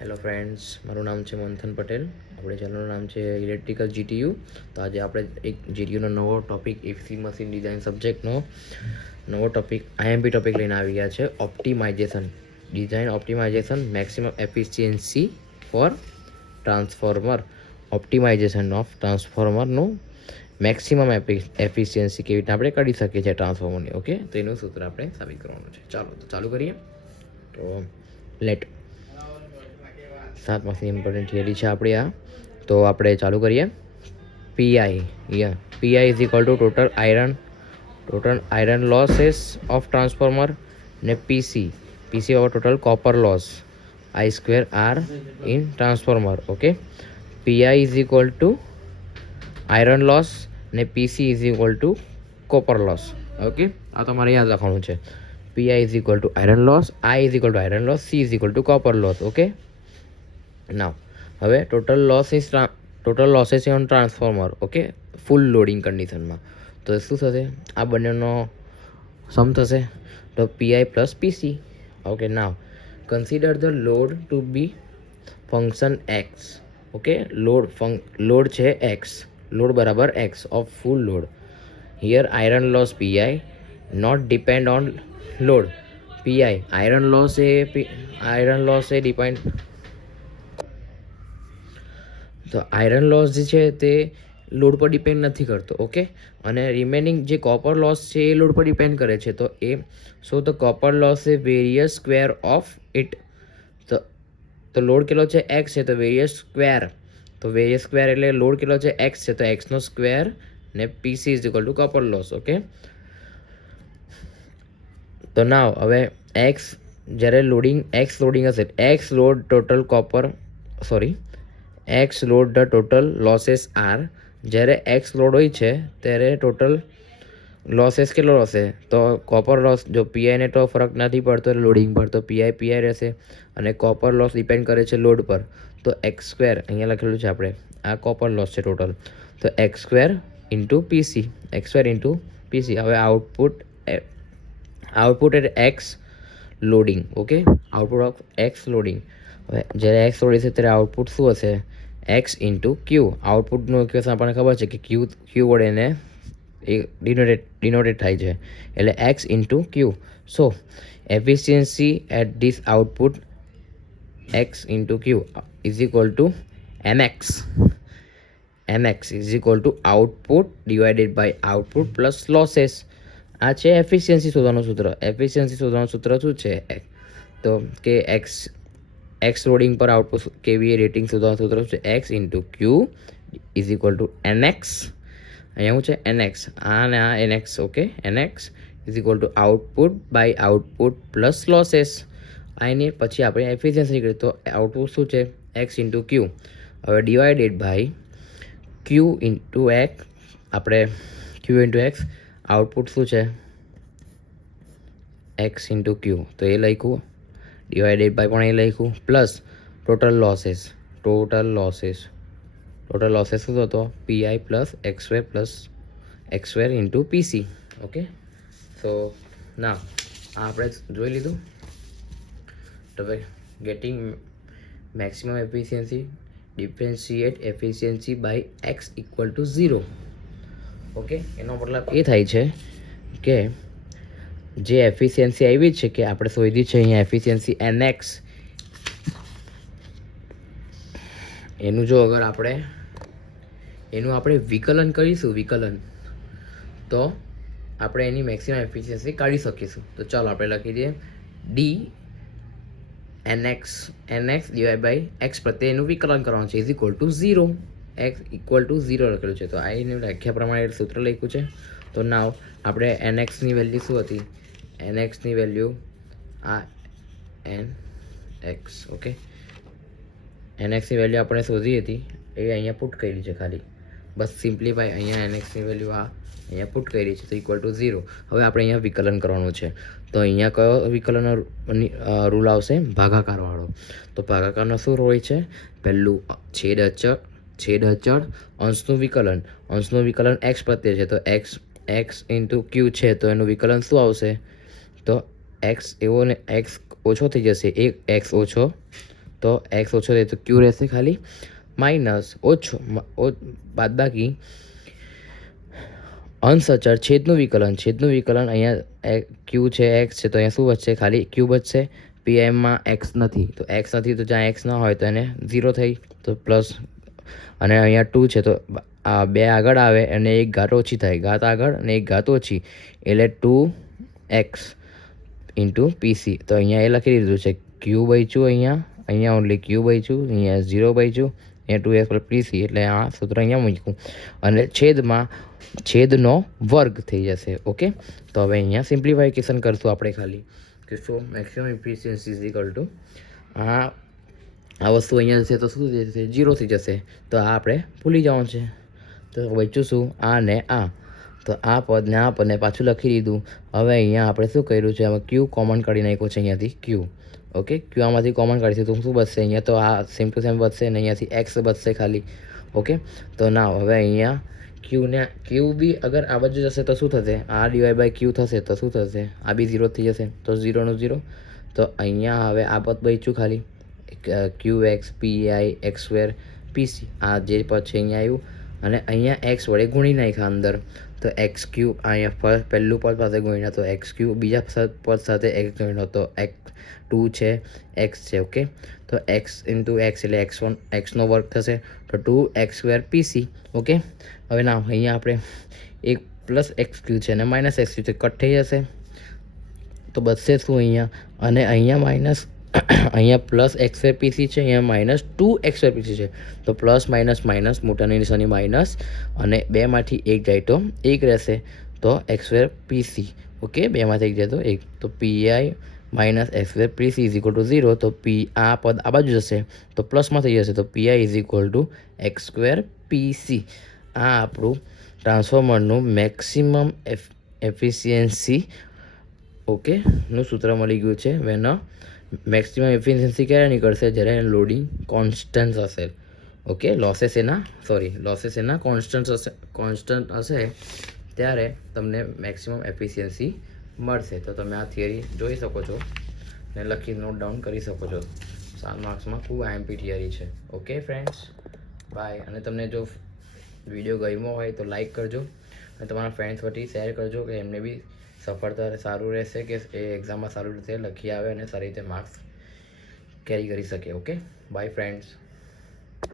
Hello friends, મારું નામ છે મંથન પટેલ. આપણે ચેનલનું નામ છે ઇલેક્ટ્રિકલ જીટીયુ. તો આજે આપણે એક જીટીયુનો નવો ટોપિક એસી મશીન ડિઝાઇન સબ્જેક્ટનો નવો ટોપિક આઈએમપી ટોપિક લઈને આવી ગયા છે. Optimisation, design optimisation, maximum efficiency for transformer. Optimisation of ટ્રાન્સફોર્મરનું મેક્સિમમ એફિશિયન્સી કેવી રીતે આપણે કરી શકીએ છીએ ટ્રાન્સફોર્મરની. ઓકે, તો એનું સૂત્ર આપણે સાબિત કરવાનું છે. ચાલો તો ચાલુ કરીએ. તો લેટ 7 માસની ઇમ્પોર્ટન્ટ થિયરી છે આપણી આ. તો આપણે ચાલુ કરીએ. PI is equal to total iron losses of transformer. ને PC of total copper loss, I square R in transformer. Okay, PI is equal to iron loss ને PC is equal to copper loss. Okay, આ તમારે યાદ રાખવાનું છે. PI is equal to iron loss, I is equal to iron loss, C is equal to copper loss. Okay, now હવે total losses on transformer. Okay, full loading કન્ડિશનમાં તો શું થશે? આ બંનેનો સમ થશે, તો PI plus PC. Okay, now consider the load to be function X. Okay, load છે એક્સ, લોડ બરાબર X of full load. Here iron loss PI not depend on load. PI iron loss એ depend, તો iron loss જે છે તે load પર depend નથી કરતો. ઓકે, અને રિમેનિંગ જે કોપર લોસ છે એ લોડ પર ડિપેન્ડ કરે છે. તો ધ કોપર લોસ એ વેરિયસ સ્ક્વેર ઓફ ઇટ. તો લોડ કેટલો છે? એક્સ છે, તો વેરિયસ સ્ક્વેર. તો વેરિયસ સ્ક્વેર એટલે લોડ કેટલો છે? એક્સ છે, તો એક્સનો સ્ક્વેર ને PC is equal to copper loss. Okay, તો નાવ હવે એક્સ જ્યારે એક્સ લોડિંગ હશે, x load the total losses are. જ્યારે એક્સ લોડ હોય છે ત્યારે ટોટલ લોસેસ કેટલો હશે? તો કોપર લોસ, જો પીઆઈને તો ફરક નથી પડતો લોડિંગ પર, તો પીઆઈ રહેશે. અને કોપર લોસ ડિપેન્ડ કરે છે લોડ પર, તો એક્સ સ્ક્વેર અહીંયા લખેલું છે આપણે, આ કોપર લોસ છે ટોટલ. તો એક્સ સ્ક્વેર ઇન્ટુ પીસી. હવે આઉટપુટ એટલે x loading. Okay, output of x loading. હવે જ્યારે એક્સ લોડિંગ છે ત્યારે આઉટપુટ શું હશે? એક્સ ઇન્ટુ ક્યુ. આઉટપુટનું ઇક્વેશન આપણને ખબર છે કે ક્યુ વડે એને ડિનોટેડ થાય છે, એટલે X into Q. So efficiency at this output X into Q is equal to MX is equal to output divided by output plus losses. આ છે એફિશિયન્સી શોધવાનું સૂત્ર. એફિશિયન્સી શોધવાનું સૂત્ર શું છે? તો કે એક્સ લોડિંગ પર આઉટપુટ કેવી રેટિંગ શોધવાનું સૂત્ર છે? X into Q is equal to NX. અહીંયા શું છે? એનએક્સ. આ ને આ એનએક્સ. ઓકે, NX is equal to output by output plus losses. આની પછી આપણે એફિશિયન્સી કરીએ તો આઉટપુટ શું છે? X into Q. હવે divided by Q into x. Output શું છે? એક્સ ઇન્ટુ ક્યુ, તો એ લખ્યું. ડિવાઇડેડ બાય પણ એ લખ્યું, પ્લસ ટોટલ લોસેસ શું થતો? PI plus x square into PC. Okay, so ના આ આપણે જોઈ લીધું. તો હવે getting maximum efficiency, differentiate efficiency by x equal to 0. ઓકે, એનો મતલબ એ થાય છે કે જે એફિશિયન્સી આવી છે કે આપણે શોધી છે અહીંયા એફિશિયન્સી એનએક્સ, એનું જો અગર આપણે વિકલન કરીશું, તો આપણે એની મેક્સિમમ એફિશિયન્સી કાઢી શકીશું. તો ચાલો આપણે લખી દઈએ D NX divide by x પ્રત્યે એનું વિકલન કરવાનું છે is equal to 0. X equal to 0 લખેલું છે, તો આ એની વ્યાખ્યા પ્રમાણે સૂત્ર લખ્યું છે. તો નાવ આપણે એનએક્સની વેલ્યુ શું હતી? એનએક્સની વેલ્યુ આ એનએક્સ. ઓકે, એનએક્સની વેલ્યુ આપણે શોધી હતી, એ અહીંયા પુટ કરી છે ખાલી, બસ સિમ્પ્લીફાઈ. અહીંયા એનએક્સની વેલ્યુ અહીંયા પુટ કરી છે, તો ઇક્વલ ટુ 0. હવે આપણે અહીંયા વિકલન કરવાનું છે. તો અહીંયા કયો વિકલનનો રૂલ આવશે? ભાગાકારવાળો. તો ભાગાકારનો શું હોય છે? પહેલું છેદ અચળ અંશનું વિકલન એક્સ પ્રત્યે છે, તો એક્સ ઇન્ટુ ક્યુ છે, તો એનું વિકલન શું આવશે? તો એક્સ ઓછો થઈ જશે, એક એક્સ ઓછો તો એક્સ ઓછો થાય તો ક્યુ રહેશે ખાલી, માઇનસ ઓછો બાદબાકી અનસચળ છેદનું વિકલન અહીંયા ક્યુ છે એક્સ છે તો અહીંયા શું બચશે, ખાલી ક્યુ બચશે. પીઆઈમાં એક્સ નથી તો જ્યાં એક્સ ના હોય તો એને 0 થઈ તો પ્લસ, અને અહીંયા 2 છે તો આ 2 આગળ આવે અને એક ઘાત ઓછી થાય, ઘાત આગળ અને એક ઘાત ઓછી એટલે 2x ઇન્ટુ પીસી. તો અહીંયા એ લખી દીધું છે ક્યુ બચ્યું, અહીંયા ઓનલી ક્યુ બચ્યું, અહીંયા 0 બચ્યું, અહીંયા 2x પીસી, એટલે આ સૂત્ર અહીંયા મૂક્યું અને છેદનો વર્ગ થઈ જશે. ઓકે, તો હવે અહીંયા સિમ્પ્લિફિકેશન કરશું આપણે ખાલી કે so maximum efficiency is equal to આ વસ્તુ અહીંયા જશે તો શું થશે, 0 થઈ જશે. તો આ આપણે ભૂલી જવાનું છે. તો બચ્યું શું, આ ને આ, તો આ પદ ને આ પદને પાછું લખી દીધું. હવે અહીંયા આપણે શું કર્યું છે, આમાં ક્યુ કોમન કાઢી નાખ્યો છે અહીંયાથી ક્યુ. ઓકે, ક્યુ આમાંથી કોમન કાઢીશું તો શું બચશે, અહીંયા તો આ સેમ ટુ સેમ બચશે ને અહીંયાથી એક્સ બચશે ખાલી. ઓકે, તો ના હવે અહીંયા ક્યુ બી અગર આ બાજુ જશે તો શું થશે, આ ડિવાઈડ બાય ક્યુ થશે તો શું થશે, આ બી 0 થઈ જશે તો 0 નું 0. તો અહીંયા હવે આ પદ બચ્યું ખાલી ક્યુ x PI x square PC, આ જે પદ છે અહીંયા આવ્યું અને અહીંયા એક્સ વડે ગુણી નાખ્યા અંદર. તો એક્સ ક્યુ અહીંયા પહેલું પદ પાસે ગુણ્યા તો એક્સ ક્યુ, બીજા પદ સાથે એક્સ ગુણ્યો તો એક્સ 2 છે એક્સ છે. ઓકે, તો એક્સ ઇન્ટુ એક્સ એટલે એક્સનો વર્ગ થશે તો 2x સ્ક્વેર પીસી. ઓકે, હવે ના અહીંયા આપણે એક પ્લસ એક્સ ક્યુ છે અને માઇનસ એક્સ ક્યુ છે, કટ થઈ જશે તો બચશે શું અહીંયા, અને અહીંયા માઇનસ અહીંયા પ્લસ એક્સ સ્ક્વેર પીસી છે, અહીંયા માઇનસ 2x સ્ક્વેર પીસી છે. તો પ્લસ માઇનસ માઇનસ મોટાની નિશાની માઇનસ અને 2માંથી 1 જાય તો 1 રહેશે તો એક્સ સ્ક્વેર પીસી. ઓકે, 2માંથી 1 જાય તો 1, તો PI minus x square PC is equal to 0. તો આ પદ આ બાજુ જશે તો પ્લસમાં થઈ જશે તો PI is equal to x square PC. આ આપણું ટ્રાન્સફોર્મરનું મેક્સિમમ એફિશિયન્સી ઓકે નું સૂત્ર મળી ગયું છે. વેન મેક્સિમમ એફિશિયન્સી ક્યારે નીકળશે, જ્યારે લોડિંગ કોન્સ્ટન્ટ હશે. ઓકે, લોસેસ એના કોન્સ્ટન્ટ હશે ત્યારે તમને મેક્સિમમ એફિશિયન્સી મળશે. તો તમે આ થિયરી જોઈ શકો છો ને લખી નોટ ડાઉન કરી શકો છો. 7 માર્ક્સમાં ખૂબ આઈએમપી થિયરી છે. Okay friends, bye. અને તમને જો વિડીયો ગમ્યો હોય તો લાઈક કરજો અને તમારા ફ્રેન્ડ્સ વટી શેર કરજો કે એમને બી સફળતા સારું રહેશે, કે એ એક્ઝામમાં સારું રીતે લખી આવે અને સારી રીતે માર્ક્સ કેરી કરી શકે. Okay, by friends.